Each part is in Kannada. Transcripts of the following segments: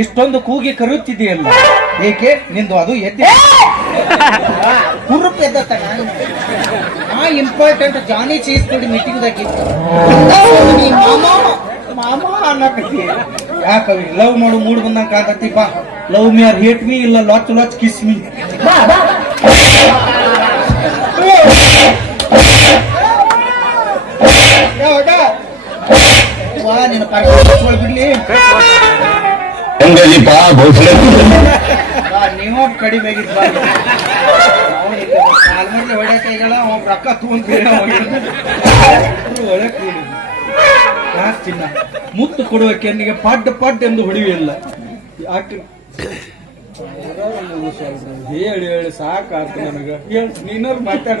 ಇಷ್ಟೊಂದು ಕೂಗಿ ಕರುತ್ತಿದೆಯಲ್ಲ ಏಕೆ ನಿಂದು ಅದು ಎದ್ದೆ ಕುರುಪ್ ಎದ್ದ ಇಂಪಾರ್ಟೆಂಟ್ ಜಾನಿ ಚೀಸ್ ಕೊಡಿ ಮೀಟಿಂಗ್ ದಾಗಿತ್ತು ಮಾಮ ಅನ್ನಕತ್ತಿ ಯಾಕವಿ ಲವ್ ಮಾಡು ಮೂಡ್ ಬಂದಂಗ ಕಾಂತತಿ ಬಾ love me or hate me ಇಲ್ಲ ಲಾಚ್ ಲಾಚ್ ಕಿಸ್ ಮಿ ನಿನ್ನ ಬಿಡ್ಲಿ ನೀವು ಕಡಿಮೆ ಆಗಿದ್ ಕಾಲ್ಮರ್ಲಿ ಹೊಡೆ ಕೈಗಳ ಅವ್ ರೊಕ್ಕ ತಗೊಂತೀರ ಒಳ್ಳೆ ಕೂಡಿ ಚಿನ್ನ ಮುತ್ತು ಕೊಡುವ ಕೆನ್ನಿಗೆ ಪಡ್ ಎಂದು ಹೊಡಿವಿಲ್ಲ ಯಾಕೆ ಹೇಳಿ ಹೇಳಿ ಸಾಕಾರ್ತ ನನಗ ನೀನವ್ರು ಮಾತಾಡ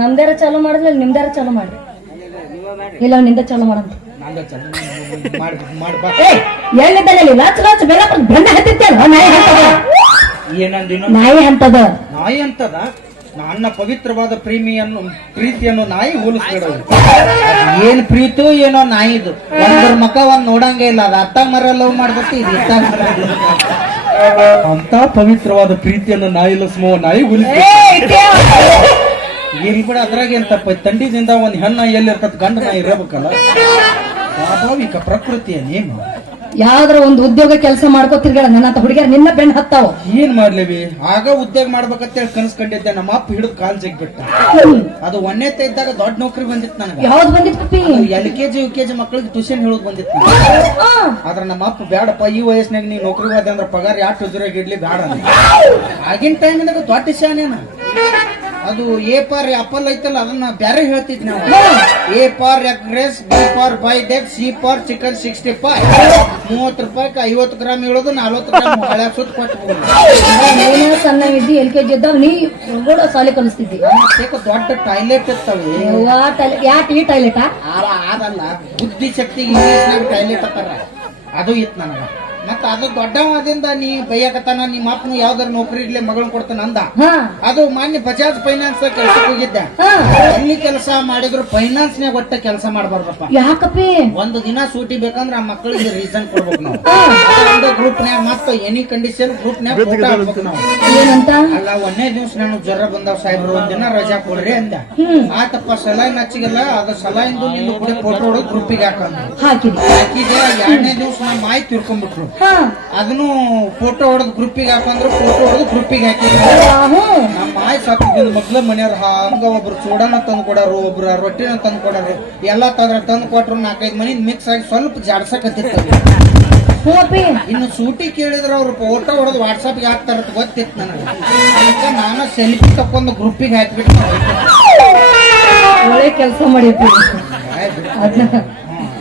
ನಮ್ದಾರ ಚಾಲು ಮಾಡಿದ್ಲ ನಿಮ್ದಾರ ಚಾಲು ಮಾಡ್ರಿ ಇಲ್ಲ ನಿಂದ ಚಾಲು ಮಾಡಂತ ಎಲ್ಲಿದ್ದಾನೆ ಲಾಚ್ ಲಾಚ್ ಬೇರೆ ಬೆನ್ನ ಹತ್ತಿತ್ತಲ್ಲ ನಾಯಿ ಅಂತದ ನಾಯಿ ಅಂತದ ನನ್ನ ಪವಿತ್ರವಾದ ಪ್ರೀತಿಯನ್ನು ನಾಯಿ ಹೋಲಿಸ್ಬಿಡೋದು ಏನ್ ಪ್ರೀತಿ ಏನೋ ನಾಯಿದು ಒಂದ್ರ ಮಕ ಒಂದ್ ನೋಡಂಗೆ ಇಲ್ಲ ಅದ ಅತ್ತ ಮರ ಲವ್ ಮಾಡ್ಬೇಕು ಇದು ಇತ್ತ ಅಂತ ಪವಿತ್ರವಾದ ಪ್ರೀತಿಯನ್ನು ನಾಯಿ ಲಸ್ಮೋ ನಾಯಿ ಹೋಲಿಸ್ಬೇಕು ಏನ್ ಬಿಡ ಅದ್ರಾಗ ಏನ್ ತಪ್ಪ ತಂಡಿದಿಂದ ಒಂದ್ ಹೆಣ್ಣ ಎಲ್ಲಿರ್ತದ ಗಂಡ ನಾಯಿ ಇರಬೇಕಲ್ಲ ಸ್ವಾಭಾವಿಕ ಪ್ರಕೃತಿಯ ನೇಮ ಯಾವ್ದ್ರ ಒಂದು ಉದ್ಯೋಗ ಕೆಲಸ ಮಾಡ್ಕೋತಿರ್ಗಳ ನನ್ನ ಹುಡುಗಿಯರ್ ನಿನ್ನ ಬೆಣ್ಣ ಹತ್ತಾವ ಏನ್ ಮಾಡ್ಲೇವಿ ಆಗ ಉದ್ಯೋಗ ಮಾಡ್ಬೇಕಂತೇಳಿ ಕನಸ್ಕೊಂಡಿದ್ದೆ ನಮ್ಮ ಅಪ್ಪ ಹಿಡಿದು ಕಾಲ್ ಸಿಗ್ಬಿಟ್ಟ ಅದು ಒಂದೇತ ಇದ್ದಾಗ ದೊಡ್ಡ ನೌಕರಿ ಬಂದಿತ್ತು ನನಗೆ ಯಾವ್ದು ಬಂದಿತ್ತು LKG UKG ಮಕ್ಕಳಿಗೆ ಟ್ಯೂಷನ್ ಹೇಳೋದ್ ಬಂದಿತ್ತು ಆದ್ರ ನಮ್ಮ ಅಪ್ಪ ಬ್ಯಾಡಪ್ಪ ಈ ವಯಸ್ಸಿನಾಗ ನೀವ್ ನೌಕರಿ ಹೋದೆ ಅಂದ್ರ ಪಗಾರ ಯಾಟ್ ಉದ್ಯೋಗ ಇಡ್ಲಿ ಬ್ಯಾಡ ಆಗಿನ ಟೈಮಿನಾಗ ದೊಡ್ಡ ಶಾನೇನ ಅದು ಎ ಪಾರ್ ಅಪ್ಪಲ್ ಐತಲ್ಲ ಅದನ್ನ ಬ್ಯಾರೆ ಹೇಳ್ತಿದ್ ನಾವು ಎ ಪಾರ್ ಎಗ್ ರೈಸ್ ಬಿ ಪಾರ್ ಬೈಡ್ ಎಗ್ ಸಿ ಪಾರ್ ಚಿಕನ್ 65 30 ರೂಪಾಯಿಗೆ 50 ಗ್ರಾಮ್ ಹೇಳೋದು 40 ಗ್ರಾಮ್ ಹಳೆ ಸುತ್ತ ಕೊಟ್ಟು ಸಣ್ಣ ಇದ್ದಿ LKG ಇದ್ದಾಗ ನೀ ಕೂಡ ಸಾಲಿ ಕಲಿಸ್ತಿದ್ದಿ ದೊಡ್ಡ ಟಾಯ್ಲೆಟ್ ಇರ್ತವೆ ಯಾಕೆ ಈ ಟಾಯ್ಲೆಟ್ ಅದಲ್ಲ ಬುದ್ಧಿ ಶಕ್ತಿ ಇಂಗ್ಲಿಷ್ನಾಗ ಟಾಯ್ಲೆಟ್ ಅತ್ತಾರ ಅದು ಇತ್ತು ನನಗ ಮತ್ತ ಅದು ದೊಡ್ಡವಾದಿಂದ ನೀ ಬೈಯಕತ್ತಾನ ನಿಮ್ಮ ಅಪ್ಪನು ಯಾವ್ದಾರ ನೌಕರಿ ಇಡ್ಲಿ ಮಗಳನ್ನ ಕೊಡ್ತಾನ ಅಂದ ಅದು ಮಾನ್ಯ ಬಜಾಜ್ ಫೈನಾನ್ಸ್ ಕೆಲ್ಸಕ್ಕೆ ಹೋಗಿದ್ದೆ ಅಲ್ಲಿ ಕೆಲಸ ಮಾಡಿದ್ರು ಫೈನಾನ್ಸ್ ನಾಗ ಒಟ್ಟ ಕೆಲಸ ಮಾಡಬಾರ್ದಪ್ಪ ಯಾಕಪ್ಪಿ ಒಂದು ದಿನ ಸೂಟಿ ಬೇಕಂದ್ರ ಆ ಮಕ್ಕಳಿಗೆ ರೀಸನ್ ಕೊಡ್ಬೇಕು ನಾವು ಒಂದು ಗ್ರೂಪ್ ನಾಗ ಮತ್ತ ಎನಿ ಕಂಡೀಷನ್ ಗ್ರೂಪ್ ನಾಗ ಫೋಟೋ ಹಾಕ್ಬೇಕು ನಾವು ಏನಂತ ಅಲ್ಲ ಒಂದೇ ದಿವ್ಸ ನಾನು ಜ್ವರ ಬಂದಾವ್ ಸಾಹೇಬ್ರು ಒಂದಿನ ರಜಾ ಕೊಡ್ರಿ ಅಂದ ಆತಪ್ಪ ಸಲಾಯಿನ್ ಹಚ್ಚಿಗೆಲ್ಲ ಅದು ಸಲಾಯಿಂದು ನಿನ್ನ ಕೂಡ ಫೋಟೋ ಹೊಡೋದು ಗ್ರೂಪಿಗೆ ಹಾಕಿದೆ ಎರಡನೇ ದಿವ್ಸ ನಮ್ಮ ಮಾಯಿ ತಿರ್ಕೊಂಡ್ಬಿಟ್ರು ಅದನ್ನು ಫೋಟೋ ಹೊಡೆದ್ ಗ್ರೂಪಿಗೆ ಹಾಕಂದ್ರು ಫೋಟೋ ಹೊಡೆದು ಗ್ರೂಪಿಗೆ ಹಾಕಿದ್ರು ನಮ್ಮ ಮಾಯಿ ಸತ್ತಿದ್ದ ಮಗ್ಲ ಮನೆಯವ್ರ ಹಂಗ ಒಬ್ರು ಚೂಡನ ತಂದು ಕೊಡಾರು ಒಬ್ರು ರೊಟ್ಟಿನ ತಂದು ಕೊಡಾರು ಎಲ್ಲಾ ತಂದು ಕೊಟ್ರು 4-5 ಮನಿ ಮಿಕ್ಸ್ ಆಗಿ ಸ್ವಲ್ಪ ಜಾಡ್ಸಕತ್ತಿತ್ತು ಇನ್ನು ಸೂಟಿ ಕೇಳಿದ್ರ ಅವ್ರು ಫೋಟೋ ಹೊಡೆದು ವಾಟ್ಸಾಪ್ಗೆ ಹಾಕ್ತಾರ ಗೊತ್ತಿತ್ತು ನನಗೆ ನಾನು ಸೆಲ್ಫಿ ತಕೊಂಡು ಗ್ರೂಪಿಗೆ ಹಾಕ್ಬಿಟ್ಟು ಒಳ್ಳೆ ಕೆಲಸ ಮಾಡಿದ್ವಿ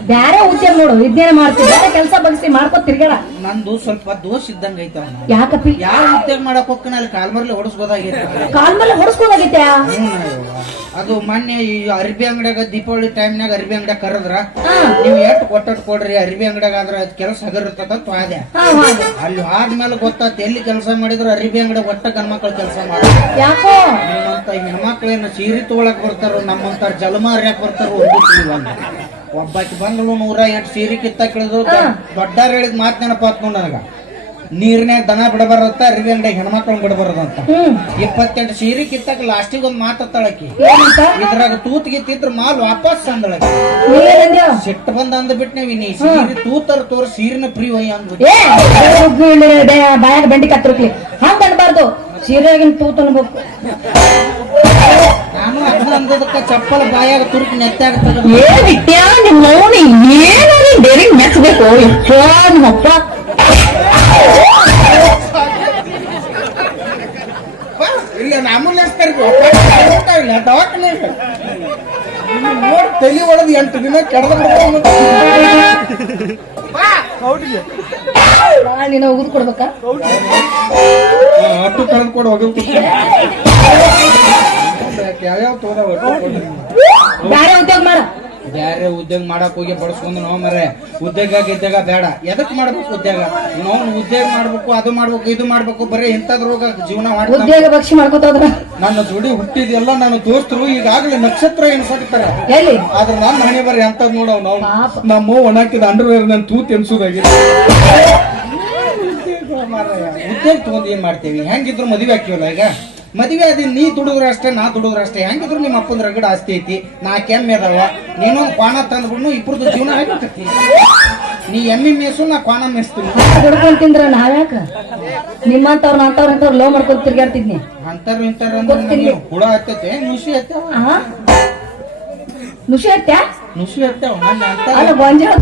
ಬ್ಯಾರೆ ಉದ್ಯೋಗ ನೋಡು ಇದೇನ ಮಾಡ್ತೀವಿ ಬೇರೆ ಕೆಲಸ ಬಗ್ಸಿ ಮಾಡ್ಕೊ ತಿರ್ಗಾಡ ನಂದು ಸ್ವಲ್ಪ ದೋಷ ಇದ್ದಂಗ ಐತವ ಯಾಕಪ್ಪಿ ಯಾವ ಉದ್ಯೋಗ ಮಾಡಕ್ ಹೋಗ್ತಾನ ಅಲ್ಲಿ ಕಾಲ್ಮರ್ಲಿ ಹೊಡಸ್ಬೋದಾಗೈತೆ ಕಾಲ್ಮರ್ಲಿ ಹೊಡಸ್ಬೋದಾಗೈತೆ ಅದು ಮೊನ್ನೆ ಈ ಅರ್ಬಿ ಅಂಗಡಿಯಾಗ ದೀಪಾವಳಿ ಟೈಮ್ನಾಗ ಅರ್ಬಿ ಅಂಗಡಿಯಾಗ ಕರೆದ್ರ ನೀವು ಎಷ್ಟು ಕೊಟ್ಟಟ್ ಕೊಡ್ರಿ ಅರ್ಬಿ ಅಂಗಡಿಯಾಗ ಆದ್ರ ಕೆಲಸ ಹಗರಿರ್ತದ ಆದೆ ಅಲ್ಲಿ ಆದ್ಮೇಲೆ ಗೊತ್ತಾತ್ ಎಲ್ಲಿ ಕೆಲಸ ಮಾಡಿದ್ರು ಅರ್ಬಿ ಅಂಗಡಿ ಒಟ್ಟ ಗಂಡ್ಮಕ್ಳು ಕೆಲಸ ಮಾಡ ಯಾಕೋ ನಿಮ್ಮಂತ ಹೆಣ್ಮಕ್ಳೇನ ಸೀರೆ ತಗೊಳಕ್ ಬರ್ತಾರ ನಮ್ಮಂತ ಜಲಮಾರ್ಯಾಕ್ ಬರ್ತಾರ ಒಬ್ಬಾಕಿ ಬಂದಳು 108 ಸೀರೆ ಕಿತ್ತ ಕೇಳಿದ್ರು ದೊಡ್ಡಾರ ಹೇಳಿದ್ ಮಾತ್ ನೆನಪಾತ್ ನೋಡ್ ನನಗ ನೀರ್ನ್ಯಾಗ ದನ ಬಿಡಬಾರತ್ತ ಅರಿವಿ ಅಂಗಡಿಯಾಗ ಹೆಣ್ಮಕ್ಳು ಬಿಡಬಾರದಂತ 28 ಸೀರೆ ಕಿತ್ತಾಕ ಲಾಸ್ಟಿಗೆ ಒಂದ್ ಮಾತಾಳಕಿ ಇದ್ರಾಗ ತೂತ್ ಗಿತ್ತಿದ್ರ ಮಾಲ್ ವಾಪಸ್ ಅಂದಳಕಿ ಸಿಟ್ಟು ಬಂದ ಅಂದ್ಬಿಟ್ಟು ನೀ ಸೀರೆ ತೂತರ ತೋರ್ ಸೀರಿನ ಫ್ರೀ ಒಯ್ಯ ಅಂದ್ಬಿಟ್ಟು ಬಾಯಾಗ ಬೆಂಡಿ ಕತ್ತಿರ್ಲಿ ಹಂಗ ಅನ್ಬಾರ್ದು ಸೀರೆಯಾಗಿನ ತೂತ್ ಅನ್ಬೇಕು ನಾನು ಅದನ್ನ ಅಂದದಕ್ಕ ಚಪ್ಪಲ್ ಬಾಯಾಗ ತುರ್ಕಿ ನೆತ್ತಾಗ ಮೆಚ್ಚಬೇಕು ನಿಮ್ಮಪ್ಪ ಇಲ್ಲ ಆಂಬುಲೆನ್ಸ್ ಇಲ್ಲ ದವಾಖಾನೆ ನೋಡಿ ತಲೆ ಒಳಗೆ 8 ದಿನ ಕೆಡದ ನೀನು ಉಗಿದು ಕೊಡ್ಬೇಕಾ ಅಟ್ಟು ಕಳೆದು ಕೊಡು ಹೋಗಿ ಯಾವ್ಯಾವ ತೋದಾವ ಬ್ಯಾರೆ ಉದ್ಯೋಗ ಮಾಡ ಬ್ಯಾರೆ ಉದ್ಯೋಗ ಮಾಡಕ್ ಹೋಗಿ ಬಡಸ್ಕೊಂಡು ನಾವು ಮರೆ ಉದ್ಯೋಗ ಗಿದ್ದಾಗ ಬೇಡ ಎದಕ್ ಮಾಡ್ಬೇಕು ಉದ್ಯೋಗ ನಾವು ಉದ್ಯೋಗ ಮಾಡ್ಬೇಕು ಅದು ಮಾಡ್ಬೇಕು ಇದು ಮಾಡ್ಬೇಕು ಬರೀ ಇಂಥದ್ರೋಗ ಜೀವನ ಮಾಡ್ತಾರೆ ಉದ್ಯೋಗ ಭಕ್ಷಿ ಮಾಡ್ಕೋತೋದ್ರ ನನ್ನ ಜೋಡಿ ಹುಟ್ಟಿದೆಲ್ಲ ನನ್ನ ದೋಸ್ತರು ಈಗಾಗಲೇ ನಕ್ಷತ್ರ ಎನ್ಸಕ್ತಾರೆ ಎಲ್ಲಿ ಆದ್ರೆ ನನ್ನ ಹಣೆ ಬರೀ ಅಂತದ್ ನೋಡವ್ ನಾವು ಪಾಪ. ನಮ್ಮ ಒಣಾಕಿದ ಅಂಡರ್ವೇರ್ ನನ್ ತೂತ್ ಎನ್ಸುದಾಗಿದೆ ಉದ್ಯೋಗ ತಗೊಂಡ್ ಏನ್ ಮಾಡ್ತೇವಿ ಹೆಂಗಿದ್ರು ಮದುವೆ ಹಾಕಿವಲ್ಲ ಈಗ ಮದುವೆ ಅದೇನ್ ನೀ ದುಡಿದ್ರ ಅಷ್ಟೇ ನಾ ದುಡಿದ್ರ ಅಷ್ಟೇ ಹೆಂಗಿದ್ರು ನಿಮ್ಮ ಅಪ್ಪನ ರಗಡ ಆಸ್ತಿ ಐತಿ ನಾ ಕೆಮ್ಮೆ ಅದಾವ ನೀನೊಂದು ಕ್ವಾಣ ತಂದ್ಬಿಡ್ನು ಇಬ್ರದ್ದು ಜೀವನ ಆಗ್ಬಿಟ್ಟೈತಿ ನೀ ಎಮ್ಮಿ ಮೇಸು ನಾ ಕ್ವಾಣ ಮೇಸ್ತೀನಿ ದುಡ್ಕೊಂಡ್ ತಿಂದ್ರ ನಾವ್ಯಾಕ ನಿಮ್ಮಂತವ್ರ ಅಂತವ್ರ ಲೋ ಮಾಡ್ಕೊಂಡ್ ತಿರ್ಗಾಡ್ತಿದ್ನಿ ಅಂತಾರ ಇಂತಾರ ಅಂದ್ರೆ ಹುಳ ಹತ್ತೈತೆ ನುಸಿ ಹತ್ತಾವ ನುಷಿ ಹತ್ಯಾ ನುಸಿ ಹತ್ತಾವ ನನ್ನ ಅಂತ ಅಲ್ಲ ಗೊಂಜಾಳ